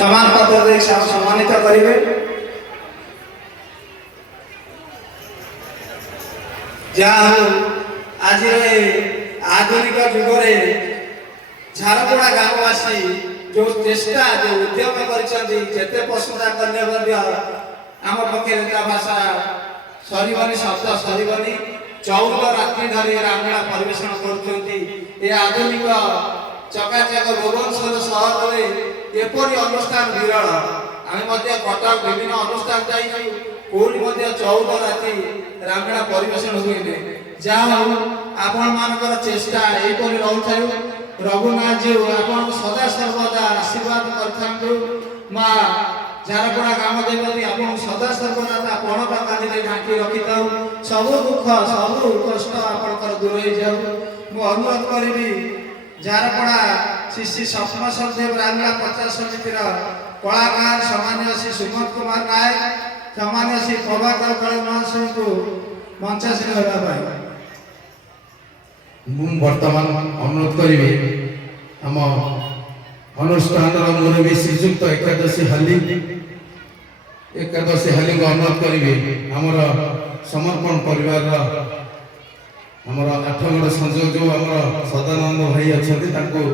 समान पत्र देख सम्मानित करेंगे। जहाँ आज आधुनिक जुगरे झारपड़ा गाँववासी जो चेष्टा जो उद्यम करते प्रशंसा करने आम पक्षे भाषा सरबनी शब्द सरबनी 14 रात्रि धरी रामलीला परिवेशन कर आधुनिक चकाचक भुवनेश्वर सहर में एपरी अनुष्ठान विरल आम कटक विभिन्न अनुष्ठान जाइए कौटी 14 राति रामलीला परिवेशन हुए जहाँ आपण मान चेष्टा यहपरी रोक रघुनाथ जी आप सदा सर्वदा आशीर्वाद कर माँ झारपड़ा ग्राम देवती आप सदा सर्वदा पणता काली ढांकी रखी था सब दुख सब कष्ट आपंकर दूर हो जाऊ मु अनुरोध करी झारपड़ा श्री श्री स्वप्न सदेव रामलीला प्रचार समितिर कलाकार सामान्य श्री सुमत कुमार नायक सामान्य श्री प्रभाकर कल महाशय को मंचासीन होगा बर्तमान अनुरोध करी आम अनुष्ठान मुरबी श्रीजुक्त एकादशी हाली को अनुरोध करी आमर समर्पण परिवार आमर आठगड़ संजोग जो आम सदानंद भाई अच्छा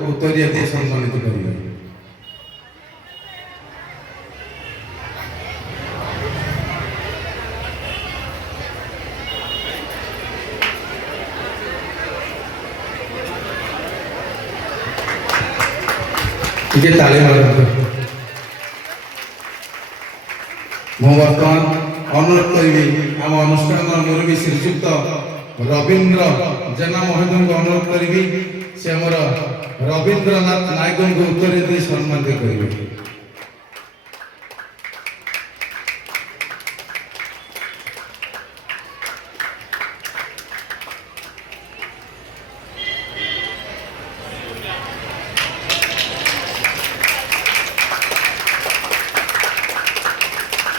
उत्तरीय दे सम्मानित करेंगे। ताली बर्तमान अनुरोध करी आम अनुष्ठान मुरबी श्रीजुक्त रवींद्र जेना महोदय को अनुरोध करी से आमर रवींद्रनाथ नायक को उत्तर दे सम्मानित करेंगे।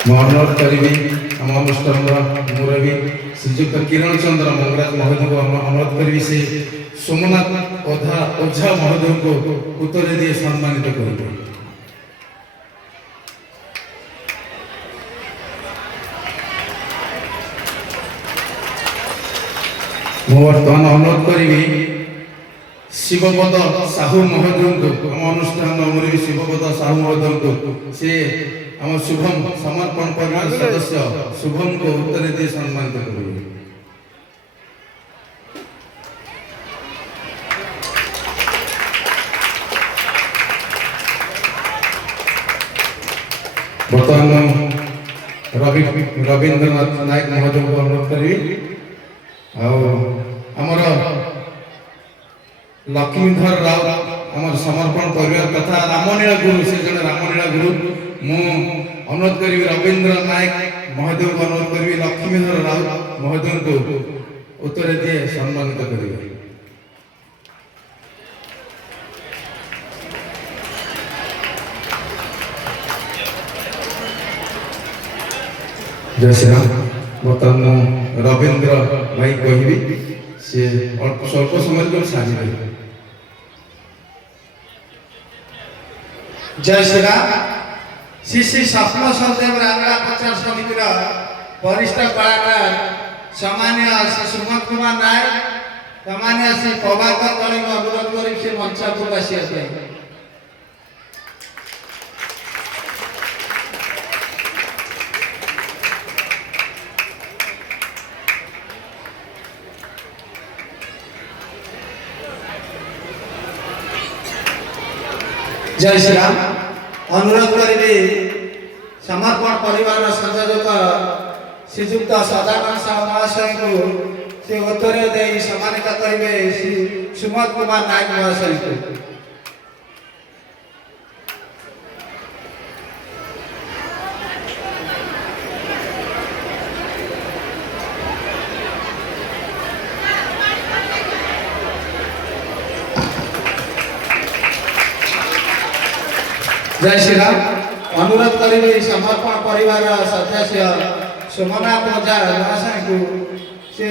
अनुरोध करी आम अनुष्ठान मुरबी श्रीजुक्त किरण चंद्र मंगराज महोदय को अनुरोध करी से सोमनाथ ओझा महोदय को उत्तर दिए सम्मानित करेंगे। बर्तमान अनुरोध करी शिवपद साहू महोदय को आम अनुष्ठान मुरबी शिवपद साहू महोदय को से आम शुभम समर्पण परिवार सदस्य शुभम को उत्तर दे सम्मानित करेंगे। बर्तमान रवींद्रनाथ नायक महोदय को अनुरोध करी आमर लक्ष्मीधर राव आम समर्पण परिवार तथा रामलीला गुरु से जन रामलीला गुरु मु अनुरोध करी रवींद्र नायक महोदय को अनुरोध करी लक्ष्मीधर राव महोदय को उत्तर दिए सम्मानित करेंगे। जय श्री राम। बर्तमान रवींद्र भाई कहि से स्वल्प समय को साझी जय श्री राम। श्री श्री स्वप्न सदेव रामलीला प्रचार समितिर वरिष्ठ कलाकार सामान्य श्री सुमत कुमार नायक सामान्य श्री प्रभाकर कल को अनुरोध कर से मंच को आसिया जय श्री राम। अनुरोध करी समर्पण परिवार संयोजक श्रीजुक्त सदानंद साहू महाशय को से उत्तर दे सम्मानित करेंगे श्री सुमत कुमार नायक महाशय को। जय श्री राम। अनुरोध करी समर्पण परिवार सदस्य सोमनाथ ओझा महाशय को से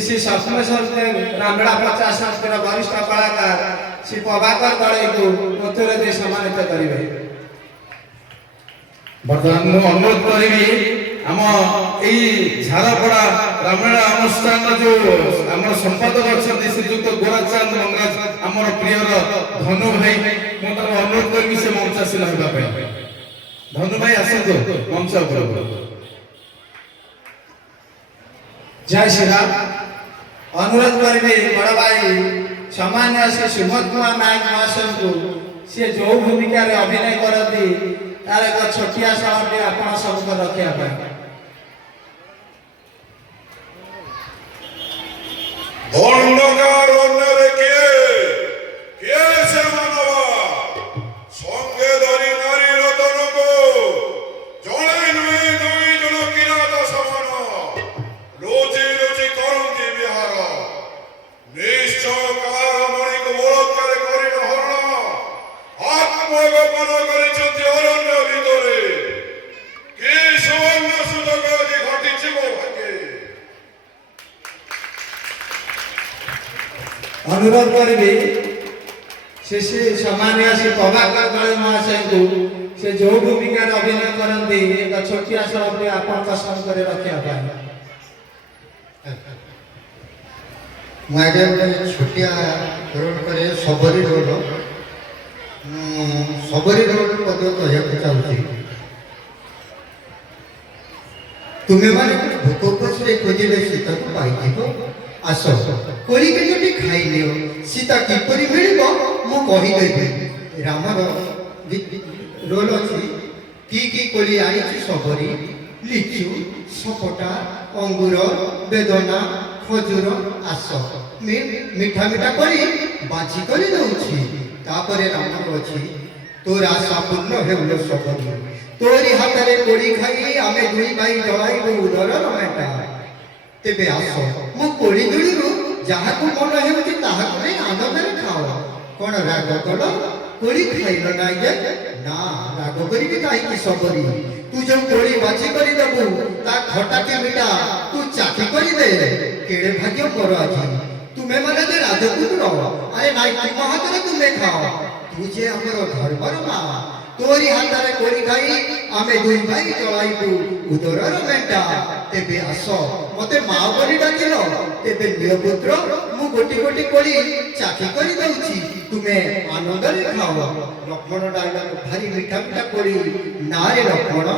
श्री स्वप्न सदेव रामलीला प्रचार समितिर वरिष्ठ कलाकार श्री प्रभाकर दड़े को उत्तर दे सम्मानित करेंगे। ବର୍ତ୍ତମାନ ମୁଁ ଅନୁରୋଧ କରିବି ଆମ ଏଇ ଝାରପଡ଼ା ରାମାୟଣ ଅନୁଷ୍ଠାନର ଯୋଉ ଆମର ସମ୍ପାଦକ ଅଛନ୍ତି ଶ୍ରୀଯୁକ୍ତ ଗୋରାଚାନ୍ଦ ମଙ୍ଗରାଜ ଆମର ପ୍ରିୟର ଧନୁ ଭାଇ, ମୁଁ ତାଙ୍କୁ ଅନୁରୋଧ କରିବି ସେ ମଞ୍ଚାସୀନ ହେବା ପାଇଁ। ଧନୁ ଭାଇ ଆସନ୍ତୁ ମଞ୍ଚ ଉପରକୁ। ଜୟ ଶ୍ରୀରାମ। ଅନୁରୋଧ କରିବି ବଡ଼ ଭାଇ ସମ୍ମାନୀୟ ଶ୍ରୀ ସୁମନ୍ତ କୁମାର ନାୟକ ମହାଶୟଙ୍କୁ ସିଏ ଯୋଉ ଭୂମିକାରେ ଅଭିନୟ କରନ୍ତି ତାର ଏକ ଛୋଟିଆ ସମୟଟି ଆପଣ ସମ୍ମୁଖ ରଖିବା ପାଇଁ। ଅନ୍ଧକାର ଅନ୍ୟରେ କିଏ ସେ ମାନବ ସଙ୍ଗେ ଧରି ନାରୀ ରତନକୁ ଜଣେ ନୁହେଁ ଦୁଇ ଜଣ କିରାତ ସମାନ ଲୁଚି ଲୁଚି କରନ୍ତି ବିହାର ନିଶ୍ଚୟ କାହାର ମଣିକୁ ବଳାତ୍କାର କରିବ ହରଣ ଆତ୍ମଗୋପନ କରିଛନ୍ତି ଅରଣ୍ୟ ଭିତରେ କି ସୁବର୍ଣ୍ଣ ସୁଯୋଗ ଆଜି ଘଟିଛି ମୋ ଭାଗ୍ୟେ। ଅନୁରୋଧ କରିବି ଶ୍ରୀ ଶ୍ରୀ ସମ୍ମାନୀୟ ଶ୍ରୀ ପ୍ରଭାକର ଦଳେ ମହାଶୟଙ୍କୁ ସେ ଯୋଉ ଭୂମିକାରେ ଅଭିନୟ କରନ୍ତି ଏକ ଛୋଟିଆ ସ୍ୱରୂପରେ ଆପଣଙ୍କ ସମ୍ମୁଖରେ ରଖିବା ପାଇଁ। ମୁଁ ଆଗେ ଗୋଟେ ଛୋଟିଆ ରୋଲ୍ କରେ ସବରୀ ରୋଲ୍। ସବରୀ ରୋଲ୍ ମଧ୍ୟ କହିବାକୁ ଚାହୁଁଛି। ତୁମେମାନେ ଭୋକ ଉପାସରେ ଖୋଜିଲେ ସୀତାକୁ ପାଇଯିବ। ଆସ କୋଳି କେତୋଟି ଖାଇନିଅ, ସୀତା କିପରି ମିଳିବ ମୁଁ କହିଦେବି। ରାମର ରୋଲ୍ ଅଛି। କି କୋଳି ଆଣିଛି ସବରୀ, ଲିଚୁ, ସପଟା, ଅଙ୍ଗୁର, ବେଦନା, ଖଜୁର। ଆସ ମିଠା ମିଠା କରି ବାଛି କରି ଦଉଛି। ତାପରେ ରାମର ଅଛି ତୋର ଆଶା ପୂର୍ଣ୍ଣ ହେଉଲ ସବରୀ, ତୋରି ହାତରେ କୋଳି ଖାଇ ଆମେ ଦୁଇ ଭାଇ ଜଳାଇବୁ ଉଦରର ମେଣ୍ଟା। ତେବେ ଆସ ମୁଁ କୋଳି ଦୂଳିରୁ ଯାହାକୁ ମନ ହେଉଛି ତାହାକୁ ନେଇ ଆନନ୍ଦରେ ଖାଅ। କଣ ରାଗ କଲ? କୋଳି ଖାଇଲ ନାହିଁ ଯେ? ନା, ରାଗ କରିବି କାହିଁକି ସବରୀ? ତୁ ଯୋଉ କୋଳି ବାଛି କରି ଦେବୁ ତା ଖଟା କି ମିଠା ତୁ ଚାଖି କରିଦେ। କେଡ଼େ ଭାଗ୍ୟ ମୋର ଆଜି। ତୁମେ ମାନେ ଯେ ରାଜପୁତ୍ର, ଆରେ ନାଇଁ ତୁମ ହାତରେ ତୁମେ ଖାଅ। ତୁ ଯେ ଆମର ଧର୍ମର ମା, ତୋରି ହାତରେ କୋଳି ଖାଇ ଆମେ ଦୁଇ ଭାଇ ଚଳାଇବୁ ଉଦରର ମେଣ୍ଟା। ତେବେ ଆସ ମତେ ମା ବୋଲି ଡାକିଲ, ତେବେ ନିଅ ପୁତ୍ର ମୁଁ ଗୋଟି ଗୋଟି କୋଳି ଚାଖି କରି ଦଉଛି, ତୁମେ ଆନନ୍ଦରେ ଖାଅ। ଲକ୍ଷ୍ମଣ ଡାଇଲଗ ଭାରି ମିଠା ମିଠା କୋଳି। ନାରେ ଲକ୍ଷ୍ମଣ?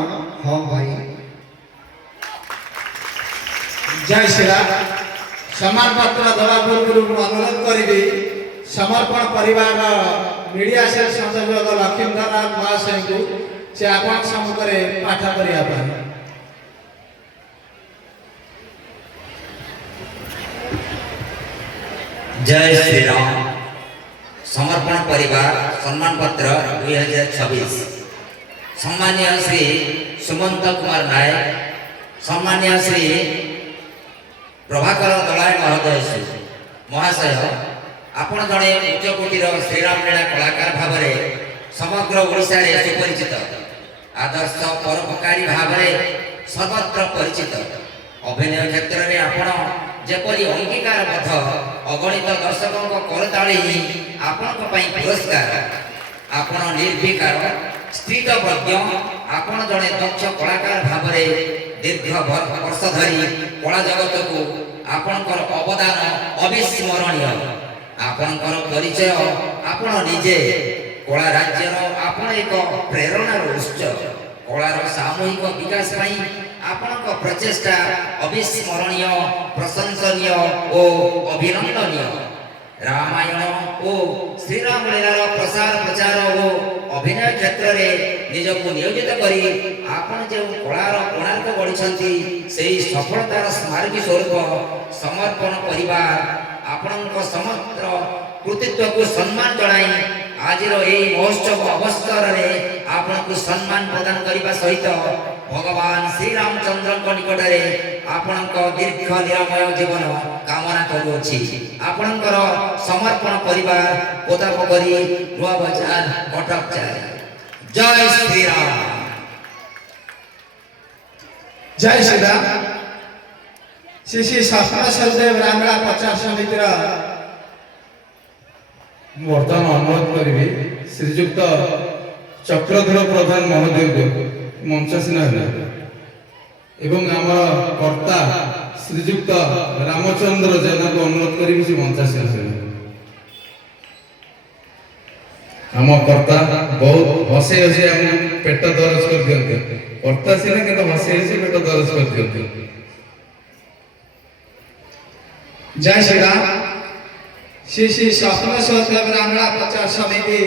ହଁ ଭାଇ। ଜୟ ଶ୍ରୀରାମ। ସମ୍ମାନ ପତ୍ର ଦେବା ପୂର୍ବରୁ ମୁଁ ଅନୁରୋଧ କରିବି ସମର୍ପଣ ପରିବାରର ମିଡ଼ିଆ ସେଲ୍ ସଂଯୋଜକ ଲକ୍ଷ୍ମୀଧର ରାଉତ ମହାଶୟଙ୍କୁ ସେ ଆପଣଙ୍କ ସମ୍ମୁଖରେ ପାଠ କରିବା ପାଇଁ। जय श्री राम। समर्पण परिवार सम्मान पत्र 2026 सम्मान्य श्री सुमंत कुमार नायक, सम्मान्य श्री प्रभाकर दलाय महाशय, आपण जड़े उच्चकोटीर श्रीराम लीला कलाकार भाव समग्र ओडिशा रे सुपरिचित, आदर्श परोपकारी भाव सर्वत्र परिचित। अभिनय क्षेत्र में आपण जेपरी अंगीकारबद्ध अगणित दर्शकों करताली आपण पुरस्कार। आपण निर्विकार स्थितप्रज्ञ, आपण जड़े दक्ष कलाकार भाव दीर्घ वर्ष धरी कला जगत को आपणकर अवदान अविस्मरणीय। आपणकर परिचय आपण निजे कला राज्यर आपण एक प्रेरणार उत्स। कलार सामूहिक विकास पाई आपणक प्रचेष्टा अविस्मरणीय, प्रशंसनीय और अभिनंदनीय। रामायण और श्रीराम लीलार प्रसार प्रचार और अभिनय क्षेत्र में निजको नियोजित करी आपण जो कलार कोणार्क गढ़ी से सफलतार स्मारकी स्वरूप समर्पण परिवार आपणक समग्र कृतित्व को सम्मान जनाई आज महोत्सव अवसर में आपण को सम्मान प्रदान करने सहित भगवान श्री रामचंद्र निकट में आपण दीर्घ निरामय जीवन कामना करुछि। आपणकर समर्पण परिवार कोतापकरी नुआ बजार कटक 4। जय श्री राम। जय श्री राम। श्री श्री सपनाशदेव रामला प्रचार समितिर बर्तमान अनुरोध करी श्रीजुक्त चक्रधर प्रधान महोदय को ମଞ୍ଚାସୀନ ହେଲେ ଏବଂ ଆମର କର୍ତ୍ତା ଶ୍ରୀଯୁକ୍ତ ରାମଚନ୍ଦ୍ର ଜେନାଙ୍କୁ ଅନୁରୋଧ କରିବି ସେ ମଞ୍ଚାସୀନ ହେଲେ। ଆମ କର୍ତ୍ତା ବହୁତ ହସେଇ ହସେଇ ଆମକୁ ପେଟ ଦରଜ କରିଦିଅନ୍ତି। କର୍ତ୍ତା ସିନା କିନ୍ତୁ ହସେଇ ହସେଇ ପେଟ ଦରଜ କରିଦିଅନ୍ତି। जय श्री राम। श्री श्री स्वप्नेश्वर देव रामला प्रचार समिति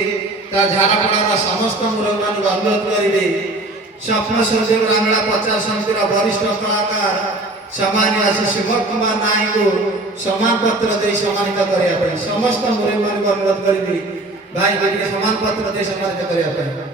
झारखंड समस्त मुरब्बी मान अनुरोध करी स्वप्नेश्वर देव रामला प्रचार समिति वरिष्ठ कलाकार सम्मानित शिव कुमार नाई को सम्मान पत्र दे सम्मानित करने समस्त मुरब्बी मान अनुरोध करी भाई बेटी सम्मान पत्र दे सम्मानित करने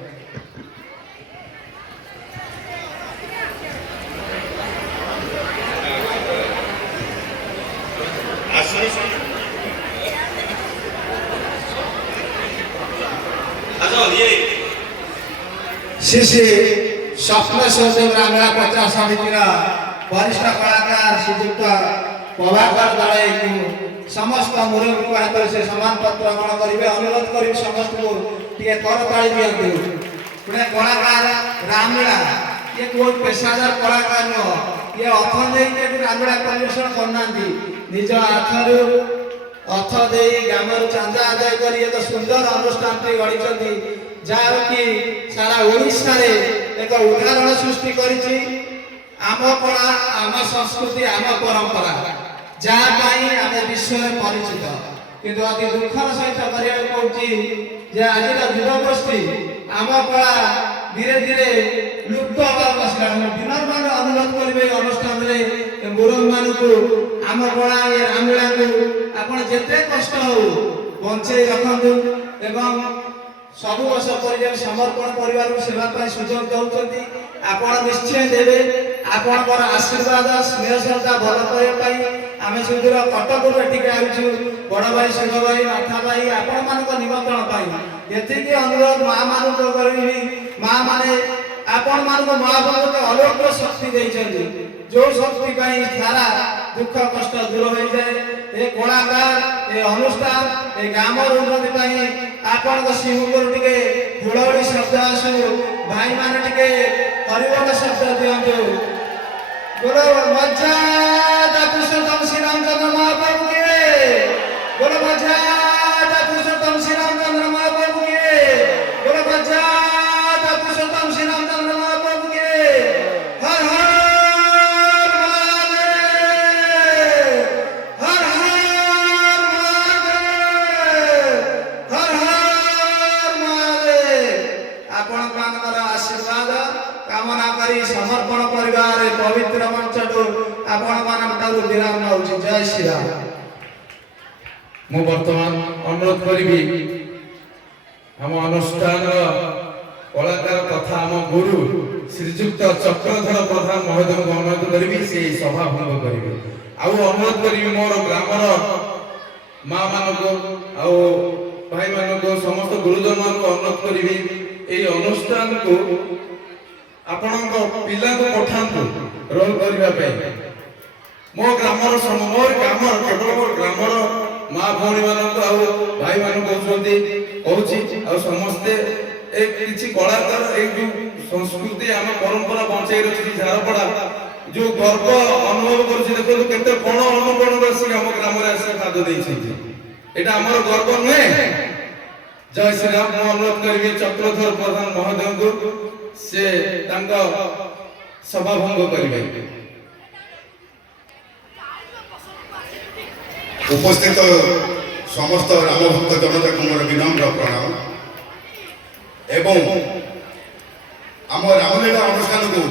श्री श्री स्वप्नेश्वर देव रामला प्रचार समिति वरिष्ठ कलाकार श्रीजुक्त प्रभाकर दड़े समस्त मुरब्बी से सम्मान पत्र ग्रहण करेंगे अनुरोध करी समस्त को करताड़ी दिखते गोटे कलाकार रामलीला ये कोई पेशादार कलाकार नुह ये अर्थ दे रामलीला परिवेषण करना निज अर्थ दे ग्राम चांदा आदाय कर एक सुंदर अनुष्ठान गढ़ी जहाँकि सारा ओडिशा रे एक उदाहरण सृष्टि करिछि आम कला आम संस्कृति आम परंपरा जहाँ आम विश्व में परिचित किंतु अति दुखर सहित करिया पड़छि जे आजिर युवगोष्ठी आम कला धीरे धीरे लुप्त होगा बसला विनम्र अनुरोध करेंगे अनुष्ठान रे मुरब्बी मान को आम कला ये रामलीला को आपण जेते कष्ट हो बंचे रखंतु एवं सब वर्ष परिजन समर्पण परिवार को सेवा पाई सुजोग दउछंती आपण निश्चय देबे आपणकर आशीर्वाद स्नेह श्रद्धा भल पाई आमे सुदूर कटक बेटिके आउछु बड़ भाई सुध भाई नाथा भाई आपण मानक निमंत्रण पाई एतिकी अनुरोध मां मानक करबी मां माने आपण मानक महाप्रभु के अलौकिक शक्ति देइछंती जो शक्ति पाई सारा दुख कष्ट दूर हो जाए ए कलाकार ए अनुष्ठान ए गामर उन्नति पाई आपण शिवपुर टिके हुड़हुड़ी शब्द आसु भाई माने टिके हरिबोल शब्द दियंतु बोलो मर्यादा पुरुषोत्तम श्री रामचंद्र महाप्रभु के बोलो मर्यादा पुरुषोत्तम श्री रामचंद्र महाप्रभु के बोलो मर्यादा पुरुषोत्तम श्री रामचंद्र महाप्रभु के हर हर समर्पण परिवार पवित्र मंच आपण मान विराम नौ जय श्री राम। मु वर्तमान अनुरोध करी आम अनुष्ठान कलाकार तथा आम गुरु श्रीजुक्त चक्रधर प्रधान महोदय को अनुरोध करी से सभा भंग करी अनुरोध करी मोर ग्रामर माँ मान भाई मान समस्त गुरुजन मान अनुरोध करी अनुष्ठान को आपण पिला को पठांतु रोल करने मो ग्रामर मोर ग्रामर केवल मोर ग्रामर माँ भौणी मान भाई मान कहूँ समस्ते एक किसी कलाकार एक जो संस्कृति आम परंपरा बचाई रखी झारपड़ा जो गर्व अनुभव करते कोण अनुकोण आसिक आम ग्राम खाद्य देती यहाँ आम गर्व नुहे। जय श्री राम। मु अनुरोध करी चक्रधर प्रधान महोदय को से सभा भंग करेंगे। उपस्थित समस्त राम भक्त जनता को मोर विनम्र प्रणाम एवं आम रामलीला अनुष्ठान को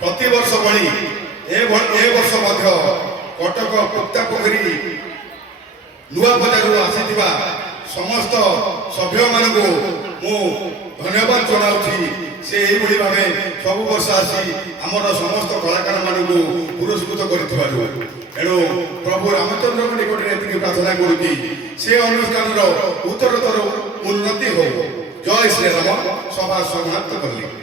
प्रति वर्ष भली ए वर्ष कटक पुक्ता पोखरी नुआ बजार आसीथिबा समस्त सभ्य मान को मु धन्यवाद जनाऊँगी से यही भाव सब वर्ष आसी आमर समस्त कलाकार मान पुरस्कृत करेणु प्रभु रामचंद्र निकट में प्रार्थना करुँगी से अनुष्ठान उत्तरोत्तर उन्नति हो। जय श्री राम। सभा समाप्त कली।